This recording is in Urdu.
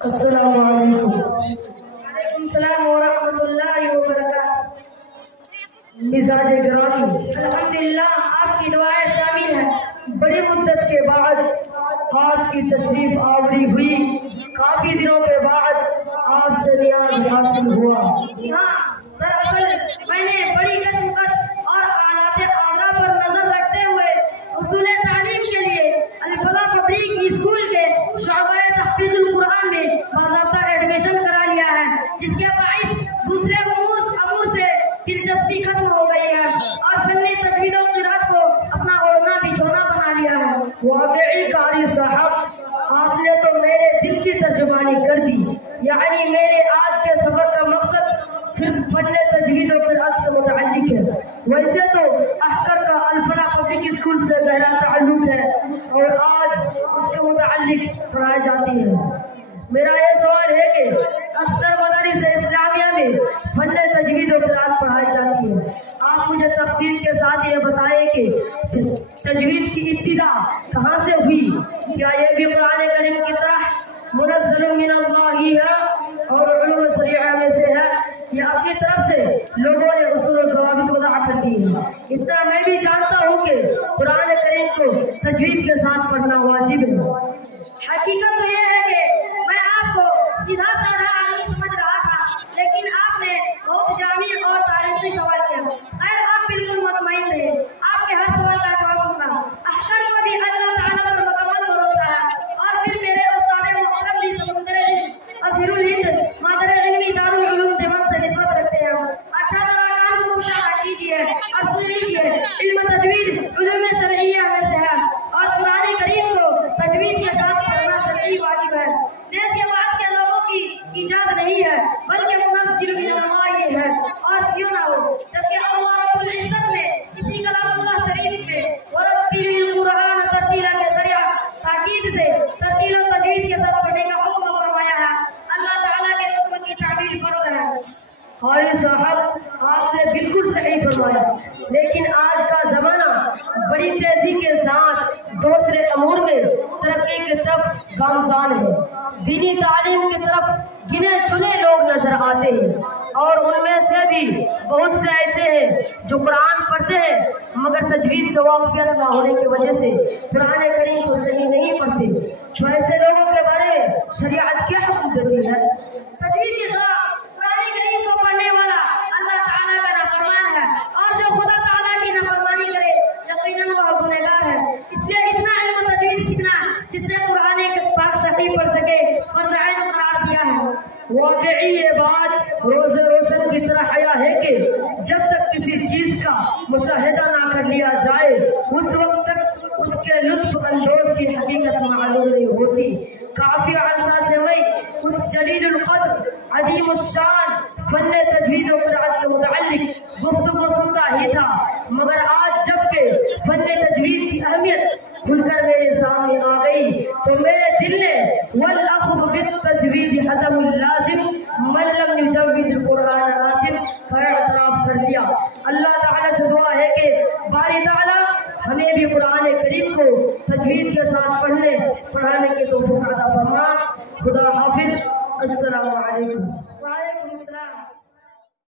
السلام علیکم۔ وعلیکم السلام ورحمۃ اللہ وبرکاتہ۔ مزاج گرامی، الحمدللہ آپ کی دعائیں شامل ہیں۔ بڑی مدت کے بعد آپ کی تشریف آوری ہوئی، کافی دنوں کے بعد آپ سے نیاز حاصل ہوا۔ جی ہاں، دراصل میں نے بڑی کشمکش اور حالات حاضرہ پر نظر رکھتے ہوئے حصول تعلیم کے لیے الفلاح پبلک اسکول کے شعبہ تحفیظ القرآن میں باضابطہ ایڈمیشن کرا لیا ہے، جس کے باعث دوسرے امور سے دلچسپی ختم ہو گئی ہے اور فن تجوید و قرات کو اپنا اوڑھنا بچھونا بنا لیا ہے۔ واقعی قاری صاحب، آپ نے تو میرے دل کی ترجمانی کر دی، یعنی میرے آج کے سفر کا مقصد صرف فن تجوید و قرات سے متعلق ہے۔ ویسے تو احکر کا الفلاح پبلک اسکول سے گہرا تعلق ہے اور آج اس کے متعلق پڑھائی جاتی ہے۔ میرا یہ سوال ہے کہ اکثر مدارس اسلامیہ میں فن تجوید و قرات پڑھائی جاتی ہے، آپ مجھے تفصیل کے ساتھ یہ بتائیں کہ تجوید کی ابتدا کہاں سے ہوئی؟ کیا یہ بھی قرآن کریم کی طرح منزل من اللہ ہے اور علوم شریعہ میں سے ہے، یا اپنی طرف سے لوگوں نے اصول و ضوابط وضع کر دی ہے؟ اتنا میں بھی جانتا ہوں کہ قرآن کریم کو تجوید کے ساتھ پڑھنا واجب ہے۔ حقیقت تو یہ ہے کہ میں آپ کو سیدھا سادہ آدمی سمجھ رہا تھا، لیکن آپ نے بہت جامع اور تاریخی سوال کیا۔ خیر، آپ بالکل مطمئن رہے، آپ کے ہر سوال کا جواب دوں گا۔ احکر کو بھی اللہ تعالیٰ پر مکمل بھروسہ ہے، اور پھر میرے استاد محترم بھی سمندر علم اظہر الہند مادر علمی دارالعلوم دیوبند سے نسبت رکھتے ہیں۔ اچھا ذرا کان کو مشاہدہ کیجیے اور سن لیجیے، علم تجوید علوم شرعیہ میں سے ہے اور قرآن کریم کو تجوید کے ساتھ پڑھنا شرعی واجب ہے۔ دیس کے بعد کے لوگوں کی ایجاد نہیں ہے، بلکہ منزل من اللہ یہ ہے، اور کیوں نہ ہو، جبکہ اللہ رب العزت نے اسی کلام اللہ شریف میں وَرَتِّلِ الْقُرْآنَ ترتیلا کے ذریعہ تاکید سے ترتیل و تجوید کے ساتھ پڑھنے کا حکم فرمایا ہے۔ اللہ تعالیٰ کے حکم کی تعمیل فرض ہے۔ قاری صاحب، آپ نے بالکل صحیح فرمایا، لیکن آج کا زمانہ بڑی تیزی کے ساتھ دوسرے امور میں ترقی کی طرف گامزن ہے۔ دینی تعلیم کی طرف گنے چنے لوگ نظر آتے ہیں، اور ان میں سے بھی بہت سے ایسے ہیں جو قرآن پڑھتے ہیں مگر تجوید سے واقفیت نہ ہونے کی وجہ سے قرآن کریم کو صحیح نہیں پڑھتے۔ تو ایسے لوگوں کے بارے میں شریعت کیا حکم دیتی ہے؟ تجوید کے خلاف قرآن کریم کو پڑھنے والا اللہ تعالیٰ کا نافرمان ہے، اور جو خدا تعالیٰ کی نافرمانی کرے یقیناً وہ گنہگار ہے۔ اس لیے اتنا علم تجوید سیکھنا جس سے قرآن پاک صحیح پڑھ سکے فرض عین قرار دیا ہے۔ واقعی یہ بات روز روشن کی طرح حیا ہے کہ جب تک کسی چیز کا مشاہدہ نہ کر لیا جائے اس وقت تک اس کے لطف اندوز کی حقیقت معلوم نہیں ہوتی۔ کافی عرصہ سے میں اس جلیل القدر عظیم الشان فن تجوید و قرات کے متعلق گفتگو سنتا ہی تھا، مگر آج جب کہ فن تجوید کی اہمیت کھل کر میرے سامنے آ گئی تو میرے دل نے والأخذ بالتجوید حتم اللازم من لم یجود القرآن آثم کا اعتراف کر لیا۔ اللہ تعالیٰ سے دعا ہے کہ باری تعالیٰ ہمیں بھی قرآن کریم کو تجوید کے ساتھ پڑھانے کے توفیق عطا فرما۔ خدا